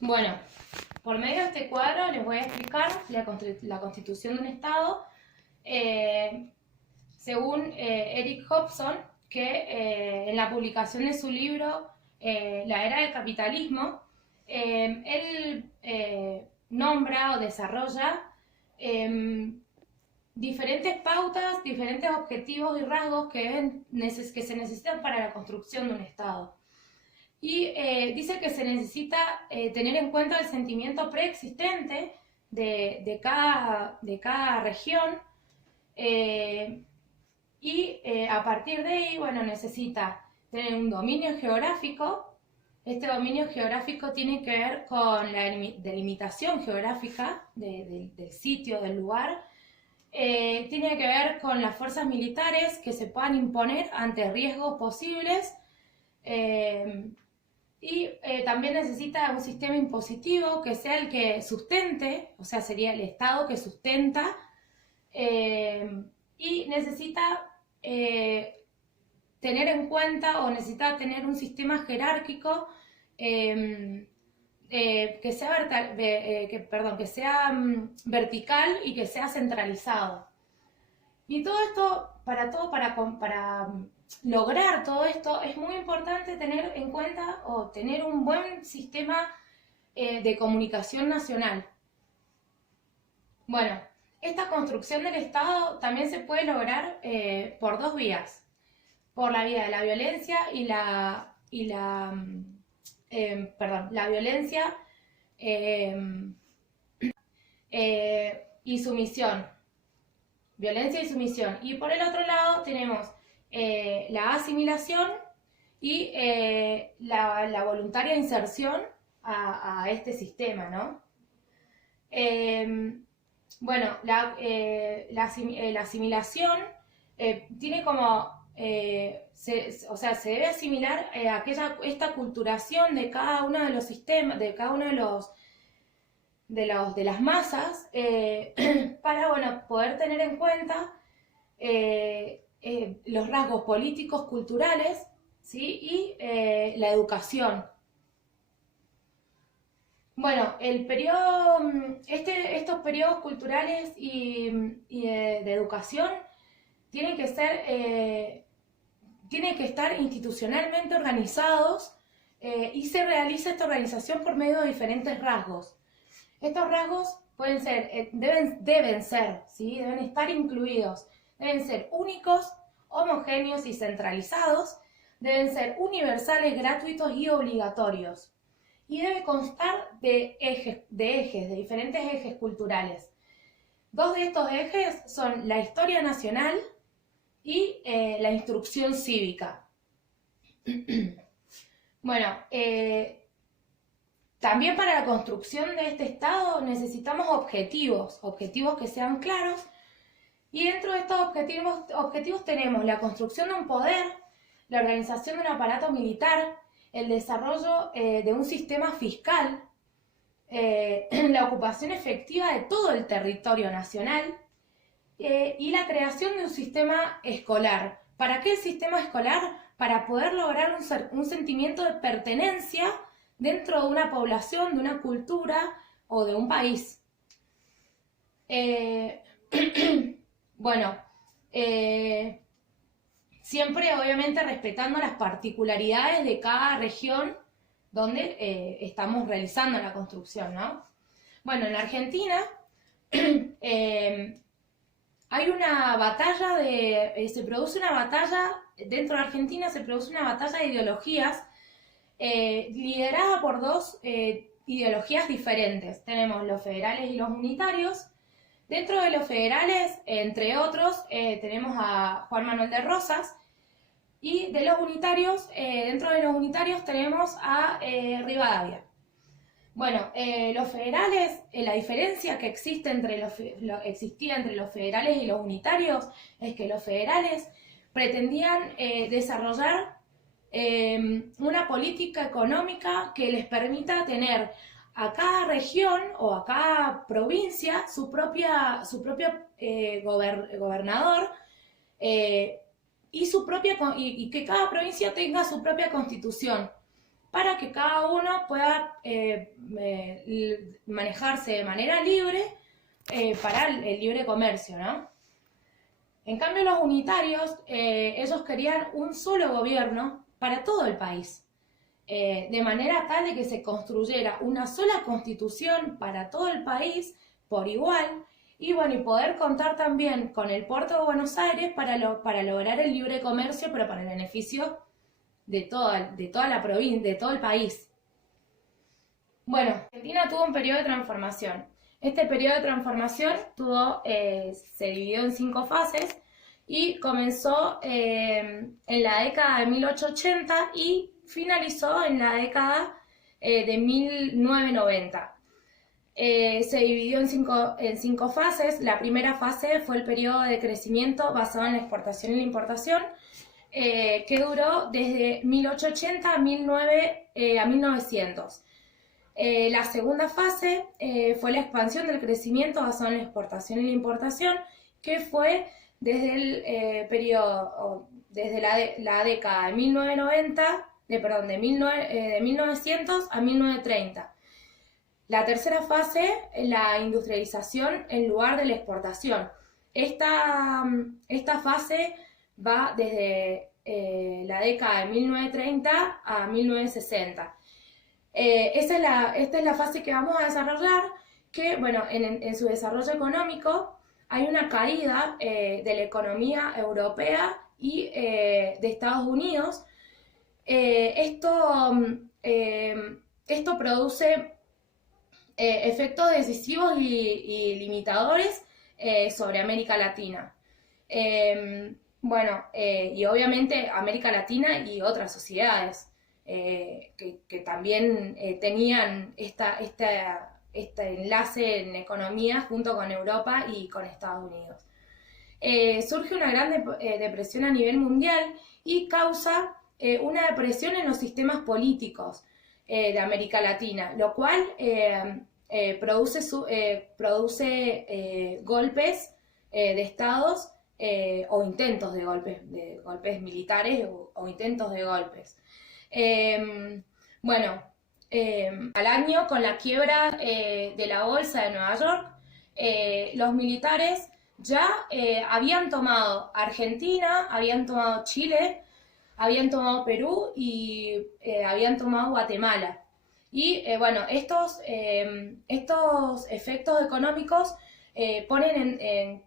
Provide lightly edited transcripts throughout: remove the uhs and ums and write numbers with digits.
Bueno, por medio de este cuadro les voy a explicar la constitución de un Estado eh, según Eric Hobson, que en la publicación de su libro La era del capitalismo, él nombra o desarrolla diferentes pautas, diferentes objetivos y rasgos que se necesitan para la construcción de un Estado. Y dice que se necesita tener en cuenta el sentimiento preexistente de cada región, a partir de ahí, bueno, necesita tener un dominio geográfico. Este dominio geográfico tiene que ver con la delimitación geográfica del sitio, del lugar. Tiene que ver con las fuerzas militares que se puedan imponer ante riesgos posibles. También necesita un sistema impositivo que sea el que sustente, o sea, sería el Estado que sustenta, y necesita tener en cuenta o necesita tener un sistema jerárquico que sea vertical y que sea centralizado. Y todo esto, para lograr todo esto, es muy importante tener en cuenta o tener un buen sistema de comunicación nacional. Bueno, esta construcción del Estado también se puede lograr por dos vías. Por la vía de la violencia la violencia y sumisión. Violencia y sumisión. Y por el otro lado tenemos la asimilación y la voluntaria inserción a este sistema, ¿no? Bueno, la asimilación tiene como, se debe asimilar esta culturación de cada uno de los sistemas, de cada uno de las masas, para, bueno, poder tener en cuenta los rasgos políticos, culturales, ¿sí? Y la educación. Bueno, estos periodos culturales y de educación tienen que estar institucionalmente organizados, y se realiza esta organización por medio de diferentes rasgos. Estos rasgos pueden ser, deben ser, ¿sí? Deben estar incluidos, deben ser únicos, homogéneos y centralizados, deben ser universales, gratuitos y obligatorios. Y debe constar de diferentes ejes culturales. Dos de estos ejes son la historia nacional y la instrucción cívica. Bueno, también para la construcción de este Estado necesitamos objetivos que sean claros, y dentro de estos objetivos tenemos la construcción de un poder, la organización de un aparato militar, el desarrollo de un sistema fiscal, la ocupación efectiva de todo el territorio nacional, y la creación de un sistema escolar. ¿Para qué el sistema escolar? Para poder lograr un sentimiento de pertenencia dentro de una población, de una cultura o de un país. Bueno, siempre obviamente respetando las particularidades de cada región donde estamos realizando la construcción, ¿no? Bueno, en Argentina hay una batalla se produce una batalla, dentro de Argentina se produce una batalla de ideologías liderada por dos ideologías diferentes. Tenemos los federales y los unitarios. Dentro de los federales, entre otros, tenemos a Juan Manuel de Rosas, y de los unitarios, dentro de los unitarios tenemos a Rivadavia. Bueno, los federales, la diferencia que existía entre los federales y los unitarios es que los federales pretendían desarrollar una política económica que les permita tener a cada región o a cada provincia su propio gobernador, y que cada provincia tenga su propia constitución. para que cada uno pueda manejarse de manera libre para el libre comercio, ¿no? En cambio, los unitarios, ellos querían un solo gobierno para todo el país, de manera tal de que se construyera una sola constitución para todo el país por igual, y bueno, y poder contar también con el puerto de Buenos Aires para lograr el libre comercio, pero para el beneficio de toda la provincia, de todo el país. Bueno, Argentina tuvo un periodo de transformación. Este periodo de transformación se dividió en 5 fases y comenzó en la década de 1880 y finalizó en la década de 1990. Se dividió en cinco fases. La primera fase fue el periodo de crecimiento basado en la exportación y la importación, que duró desde 1880 a 1900. La segunda fase fue la expansión del crecimiento basado en la exportación y la importación, que fue desde el periodo, desde la década de 1990, de 1900 a 1930. La tercera fase es la industrialización en lugar de la exportación. Esta fase va desde la década de 1930 a 1960. Esta es la fase que vamos a desarrollar, que bueno, en su desarrollo económico hay una caída de la economía europea y de Estados Unidos. Esto produce efectos decisivos y limitadores sobre América Latina. Y obviamente América Latina y otras sociedades que también tenían este enlace en economía junto con Europa y con Estados Unidos. Surge una gran depresión a nivel mundial y causa una depresión en los sistemas políticos de América Latina, lo cual produce golpes de estados o intentos de golpes militares o intentos de golpes. Al año, con la quiebra de la bolsa de Nueva York, los militares ya habían tomado Argentina, habían tomado Chile, habían tomado Perú y habían tomado Guatemala. Y estos efectos económicos ponen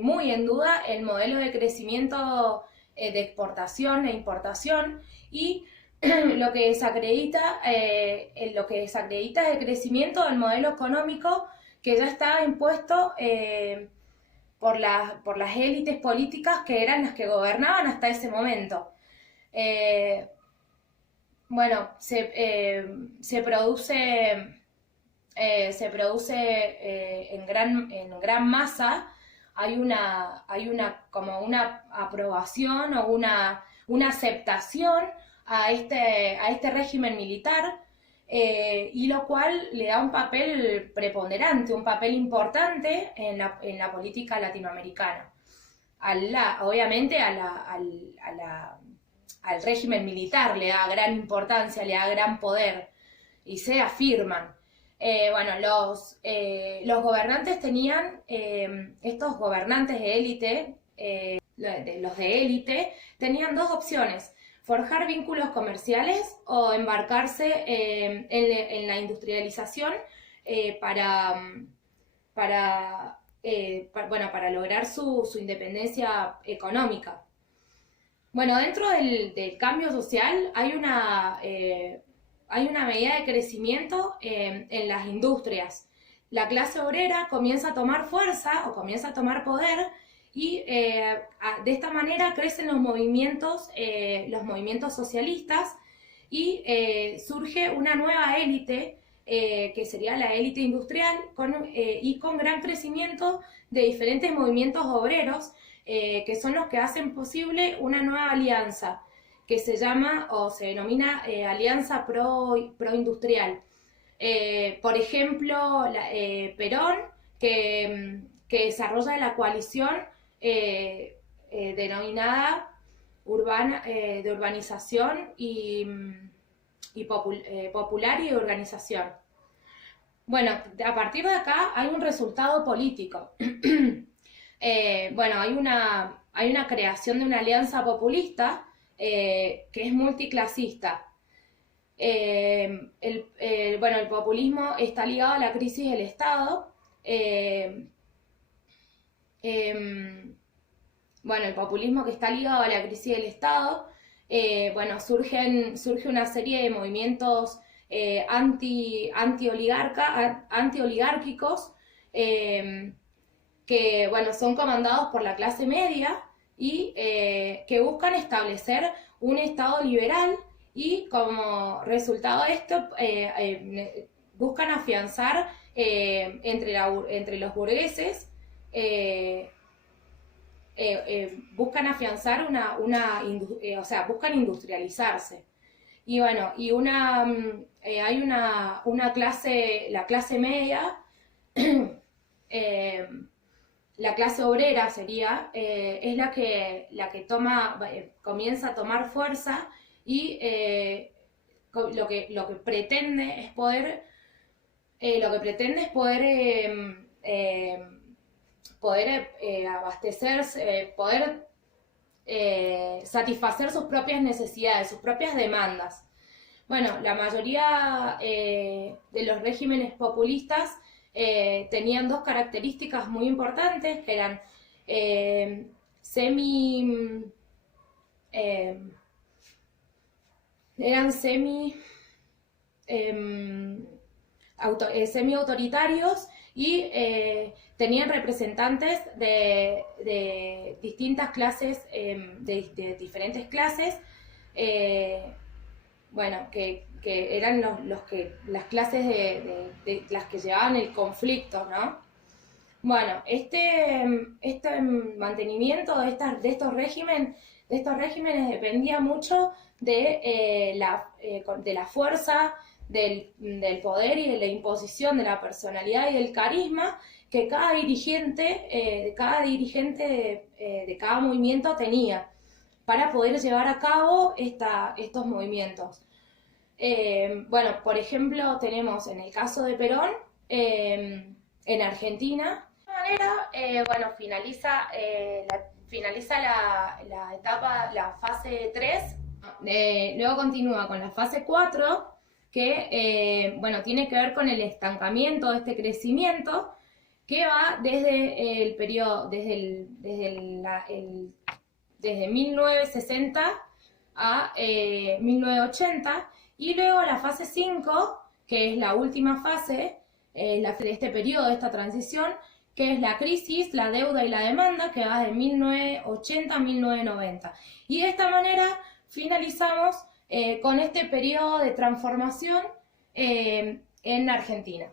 muy en duda el modelo de crecimiento de exportación e importación, y lo que desacredita el crecimiento del modelo económico que ya estaba impuesto por las élites políticas que eran las que gobernaban hasta ese momento. Se produce en gran masa. Hay una aprobación o una aceptación a este régimen militar, y lo cual le da un papel preponderante, un papel importante en la política latinoamericana. Obviamente al régimen militar le da gran importancia, le da gran poder y se afirman. Los gobernantes tenían, estos gobernantes de élite, los de élite, tenían dos opciones: forjar vínculos comerciales o embarcarse en la industrialización para lograr su independencia económica. Dentro del cambio social hay una medida de crecimiento en las industrias. La clase obrera comienza a tomar fuerza o comienza a tomar poder, y de esta manera crecen los movimientos socialistas, y surge una nueva élite, que sería la élite industrial, con gran crecimiento de diferentes movimientos obreros, que son los que hacen posible una nueva alianza que se llama o se denomina Alianza Pro-Industrial. Por ejemplo, Perón, que desarrolla la coalición denominada de urbanización y popular y de organización. Bueno, a partir de acá hay un resultado político. Bueno, hay una creación de una alianza populista que es multiclasista. Bueno, el populismo está ligado a la crisis del Estado. Bueno, el populismo que está ligado a la crisis del Estado, bueno, surge una serie de movimientos anti-oligárquicos que, bueno, son comandados por la clase media y que buscan establecer un Estado liberal y como resultado de esto buscan afianzar entre los burgueses buscan afianzar o sea, buscan industrializarse. Y bueno, hay una clase, la clase media, la clase obrera sería, es la que comienza a tomar fuerza y lo que pretende es poder abastecerse, poder satisfacer sus propias necesidades, sus propias demandas. Bueno, la mayoría de los regímenes populistas tenían dos características muy importantes, que eran semi-autoritarios y tenían representantes de distintas clases, de diferentes clases, bueno, que eran las clases de las que llevaban el conflicto, ¿no? Bueno, este mantenimiento de estos regímenes dependía mucho de la fuerza, del poder y de la imposición de la personalidad y del carisma que cada dirigente de cada movimiento tenía para poder llevar a cabo estos movimientos. Bueno, por ejemplo, tenemos en el caso de Perón, en Argentina, de alguna manera, bueno, finaliza la etapa, la fase 3, luego continúa con la fase 4, que, bueno, tiene que ver con el estancamiento de este crecimiento, que va desde el periodo, desde 1960 a 1980, y luego la fase 5, que es la última fase de este periodo, de esta transición, que es la crisis, la deuda y la demanda, que va de 1980 a 1990. Y de esta manera finalizamos con este periodo de transformación en Argentina.